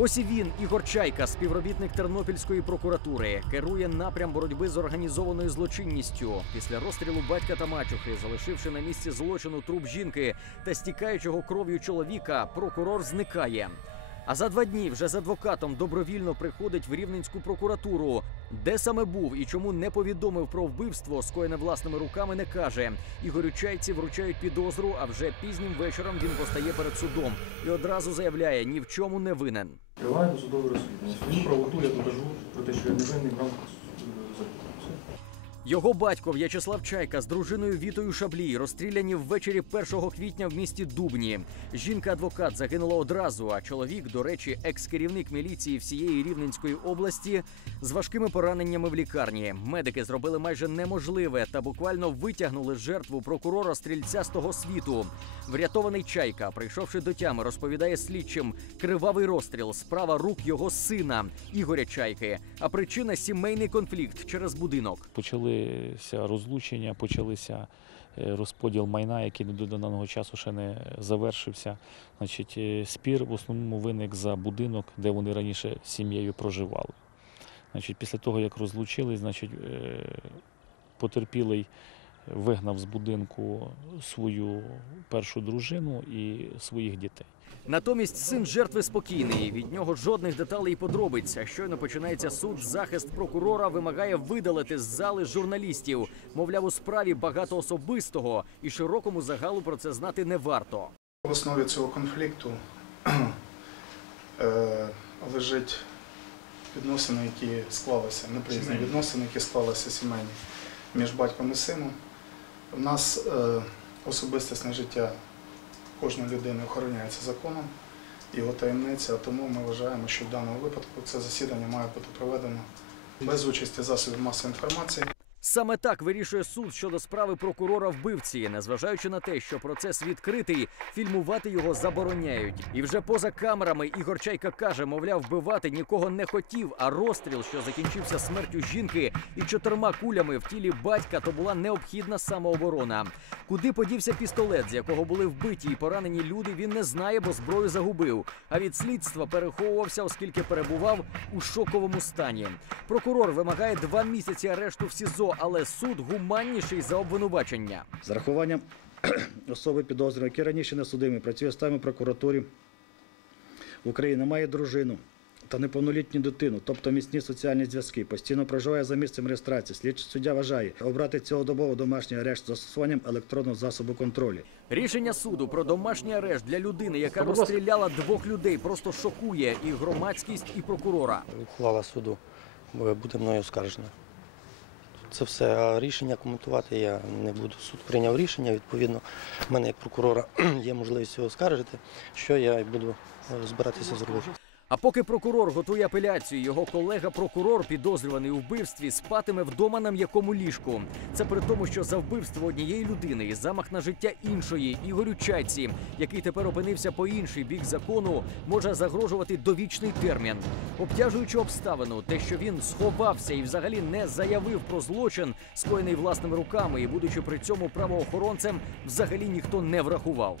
Ось і він, Ігор Чайка, співробітник Тернопільської прокуратури, керує напрям боротьби з організованою злочинністю. Після розстрілу батька та мачухи, залишивши на місці злочину труп жінки та стікаючого кров'ю чоловіка, прокурор зникає. А за два дні вже з адвокатом добровільно приходить в Рівненську прокуратуру. Де саме був і чому не повідомив про вбивство, скоєне власними руками, не каже. Ігорю Чайці вручають підозру, а вже пізнім вечором він постає перед судом і одразу заявляє ні в чому не винен. Триває досудове розслідування. Свою правоту я докажу про те, що я не винний в рамках. Його батько В'ячеслав Чайка з дружиною Вітою Шаблій розстріляні ввечері 1 квітня в місті Дубні. Жінка-адвокат загинула одразу. А чоловік, до речі, екс-керівник міліції всієї Рівненської області з важкими пораненнями в лікарні. Медики зробили майже неможливе та буквально витягнули жертву прокурора стрільця з того світу. Врятований чайка, прийшовши до тями, розповідає слідчим кривавий розстріл, справа рук його сина Ігоря Чайки. А причина сімейний конфлікт через будинок. Почалися розлучення, почалися е, розподіл майна, який до даного часу ще не завершився. Значить, е, спір в основному виник за будинок, де вони раніше з сім'єю проживали. Значить, після того, як розлучились, значить, е, потерпілий вигнав з будинку свою першу дружину і своїх дітей. Натомість син жертви спокійний. Від нього жодних деталей і подробиць. А щойно починається суд. Захист прокурора вимагає видалити з зали журналістів. Мовляв, у справі багато особистого, і широкому загалу про це знати не варто. В основі цього конфлікту е, лежить відносини, які склалися, неприязні відносини, які склалися сімейні між батьком і сином. У нас е, особистісне життя кожної людина охороняється законом, його таємниця, тому ми вважаємо, що в даному випадку це засідання має бути проведено без участі засобів масової інформації. Саме так вирішує суд щодо справи прокурора вбивці, незважаючи на те, що процес відкритий, фільмувати його забороняють. І вже поза камерами Ігор Чайка каже, мовляв, вбивати нікого не хотів. А розстріл, що закінчився смертю жінки і чотирма кулями в тілі батька, то була необхідна самооборона. Куди подівся пістолет, з якого були вбиті і поранені люди, він не знає, бо зброю загубив. А від слідства переховувався, оскільки перебував у шоковому стані. Прокурор вимагає два місяці арешту в СІЗО, але суд гуманніший за обвинувачення. З рахуванням особи підозрюваної, які раніше не судимі, працює в стані прокуратурі України, має дружину та неповнолітню дитину, тобто міцні соціальні зв'язки, постійно проживає за місцем реєстрації. Слідчий суддя вважає обрати цілодобово домашній арешт з застосуванням електронного засобу контролю. Рішення суду про домашній арешт для людини, яка розстріляла двох людей, просто шокує і громадськість, і прокурора. ухвала суду е, буде мною оскаржена. Це все рішення коментувати я не буду. Суд прийняв рішення. Відповідно, в мене як прокурора є можливість його оскаржити, що я буду е, збиратися зробити. А поки прокурор готує апеляцію, його колега-прокурор, підозрюваний у вбивстві, спатиме вдома на м'якому ліжку. Це при тому, що за вбивство однієї людини і замах на життя іншої Ігорю Чайці, який тепер опинився по інший бік закону, може загрожувати довічний термін. Обтяжуючи обставину, те, що він сховався і взагалі не заявив про злочин, скоєний власними руками, і будучи при цьому правоохоронцем, взагалі ніхто не врахував.